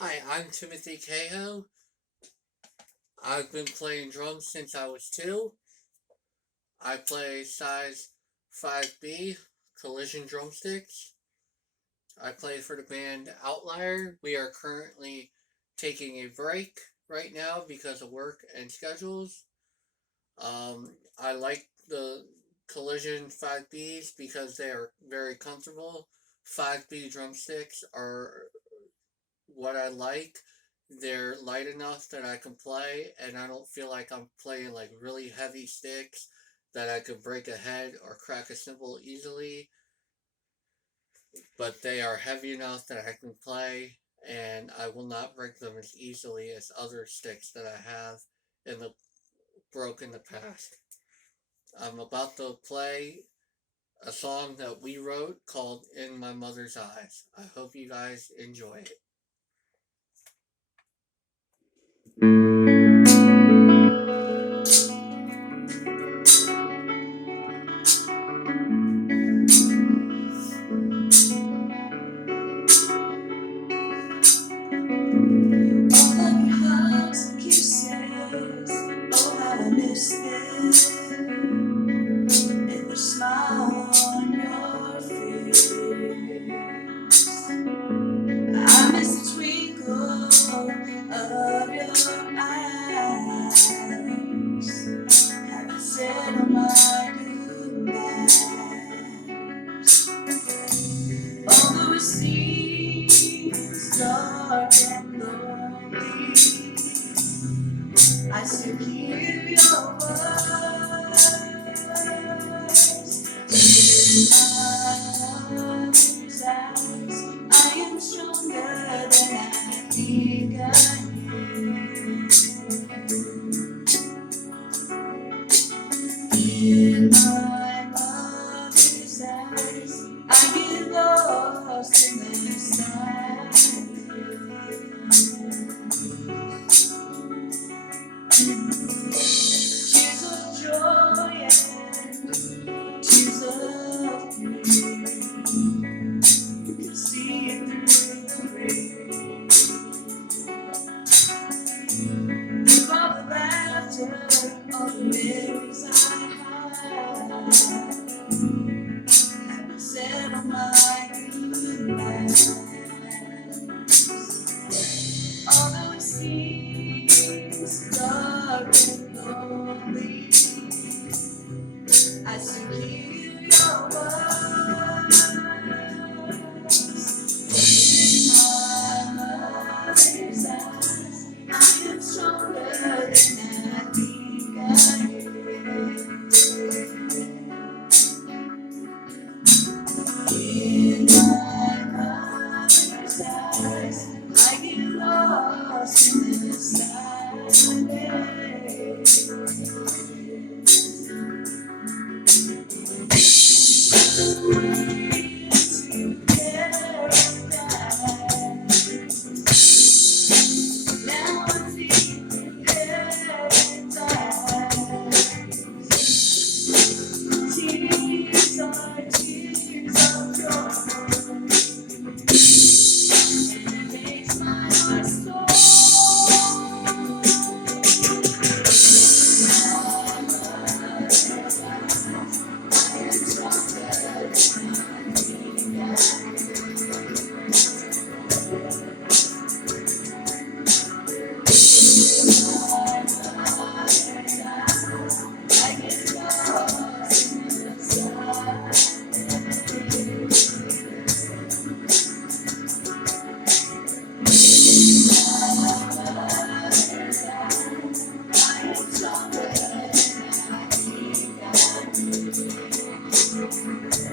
Hi, I'm Timothy Caho. I've been playing drums since I was 2. I play size 5B Collision Drumsticks. I play for the band Outlier. We are currently taking a break right now because of work and schedules. I like the Collision 5Bs because they are very comfortable. 5B drumsticks are what I like. They're light enough that I can play, and I don't feel like I'm playing like really heavy sticks that I could break a head or crack a cymbal easily. But they are heavy enough that I can play, and I will not break them as easily as other sticks that I have in the broke in the past. I'm about to play a song that we wrote called In My Mother's Eyes. I hope you guys enjoy it. All of your hugs and kisses, oh how I miss them, and the smile on your face. I miss the twinkle of your eyes, have you said all my goodbyes. Although it seems dark and lonely, I still hear your voice. In my mother's eyes, I am stronger than I think I am. In my mother's eyes, I get lost in the silence. Tears of joy and tears of pain, you can see it through the rain. Through all the laughter, all the memories I have been said on my goodbyes. Although it seems dark and lonely, I still hear your voice. In my mother's eyes, I am stronger than I think I am. In my mother's eyes, I get lost in the silence. Now I feel paradise. Tears are tears of joy. It makes my heart soar. I am stronger than I think I am. I am stronger than I think I am.